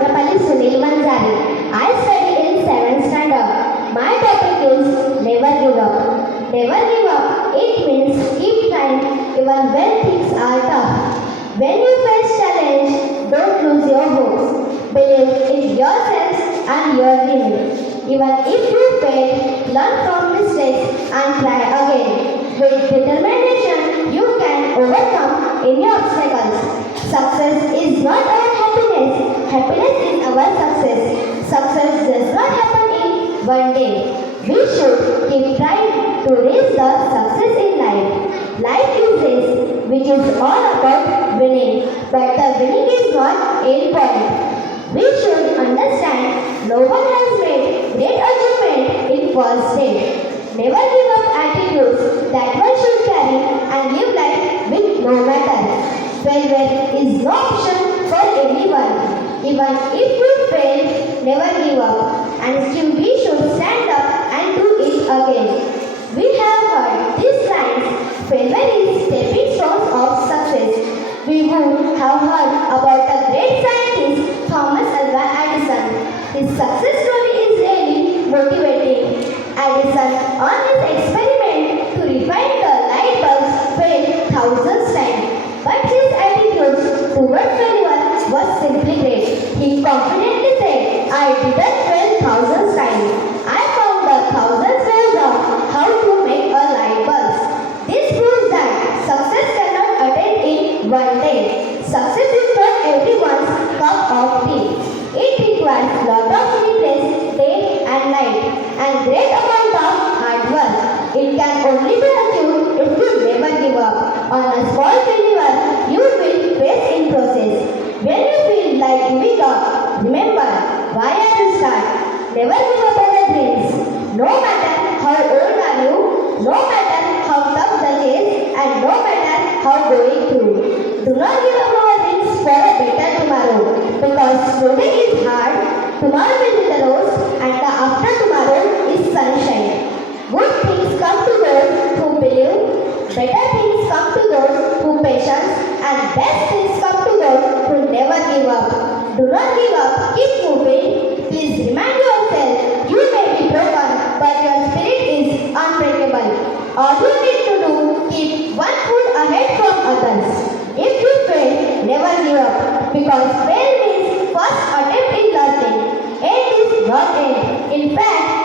Amrapali Sunil Manjari. I study in 7th standard. My topic is never give up. Never give up. It means keep trying even when things are tough. When you face challenge, don't lose your hopes. Believe in yourself and your dream. Even if you fail, learn from mistakes and try again. With determination, you can overcome any obstacles. Success is not our happiness. Happiness is our success. Success does not happen in one day. We should keep trying to reach the success in life. Life is race, which is all about winning. But the winning is not end point. We should understand no one has made great achievement in first day. Never give up attitudes that one should carry and live life with no matter. Failure is no option for anyone. Even if you fail, never give up. And still we should stand up and do it again. We have heard these lines, failure is stepping stones of success. We would have heard about the great scientist Thomas Alva Edison. His success story is really motivating. Edison, on his experiment to refine the light bulb, failed thousands times. But his attitude toward failure was simply great. He confidently said, I didn't fail thousands times. I found the thousands ways of how to make a light bulb. This proves that success cannot attain in one day. Success is not everyone's cup of tea. It requires lot of sleepless day and night and great amount of hard work. It can only be achieved if you never give up on a small failure you will face in process. When you feel like giving up, remember why are you start. Never give up on your dreams. No matter how old are you, no matter how tough the chase, and no matter how going through. Do not give up our dreams for a better tomorrow. Because today is hard, tomorrow will be the rose, and the after tomorrow is sunshine. Good things come to those who believe, better things come to those who patience, and best things come to those who never give up. Do not give up, keep moving. Please remind yourself, you may be broken, but your spirit is unbreakable. All you need to do, keep one foot ahead from others. If you fail, never give up, because fail means first attempt in learning. End is not end. In fact,